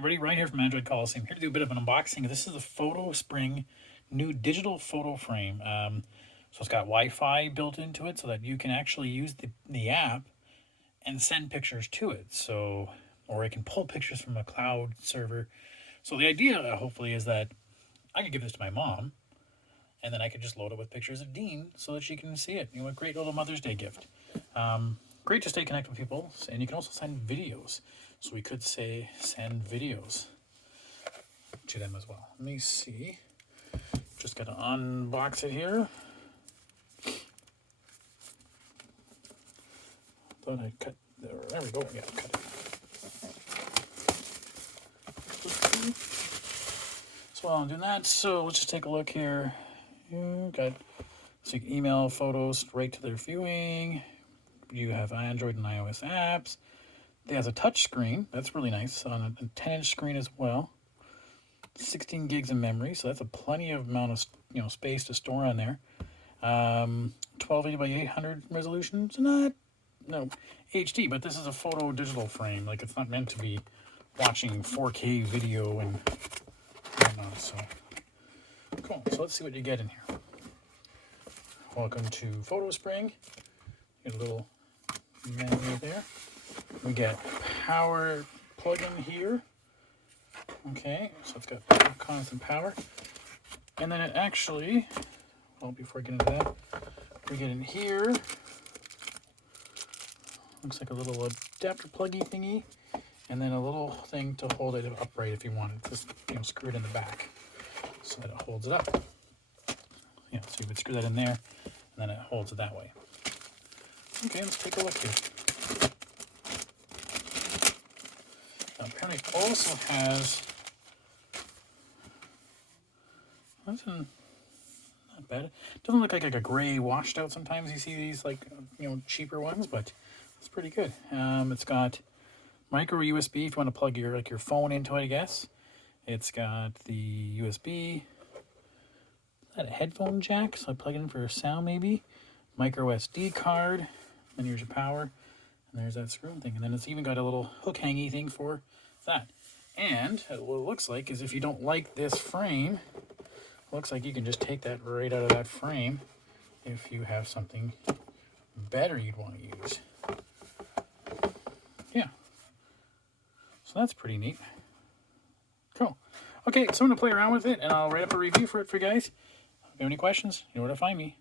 everybody, Ryan here from Android Coliseum, here to do a bit of an unboxing. This is the PhotoSpring new digital photo frame. So it's got Wi-Fi built into it so that you can actually use the app and send pictures to it. So, or it can pull pictures from a cloud server. So the idea, hopefully, is that I could give this to my mom, and then I could just load it with pictures of Dean so that she can see it. You know, a great little Mother's Day gift. Great to stay connected with people, and you can also send videos. So we could say send videos to them as well. Let me see. Just got to unbox it here. Thought I'd cut. There we go. Yeah, cut it. So while I'm doing that, so let's just take a look here. Got so you can email photos right to their viewing. You have Android and iOS apps. It has a touch screen. That's really nice on a 10-inch screen as well. 16 gigs of memory, so that's a plenty of amount of space to store on there. 1280 by 800 resolution. It's not HD, but this is a photo digital frame. Like, it's not meant to be watching 4K video and whatnot. So cool. So let's see what you get in here. Welcome to PhotoSpring. Get a little menu there. We get power plug-in here. Okay, so it's got constant power. And then it actually, well, before I get into that, we get in here. Looks like a little adapter pluggy thingy. And then a little thing to hold it upright if you want it. Just, screw it in the back so that it holds it up. Yeah, so you would screw that in there, and then it holds it that way. Okay, let's take a look here. Now, apparently it also has, that's not bad. It doesn't look like a gray washed out. Sometimes you see these cheaper ones, but it's pretty good. It's got micro USB if you want to plug your phone into it, I guess. It's got the USB. Is that a headphone jack? So I plug it in for sound maybe. Micro SD card. And here's your power. And there's that screw thing. And then it's even got a little hook hangy thing for that. And what it looks like is if you don't like this frame, it looks like you can just take that right out of that frame if you have something better you'd want to use. Yeah. So that's pretty neat. Cool. Okay, so I'm going to play around with it, and I'll write up a review for it for you guys. If you have any questions, you know where to find me.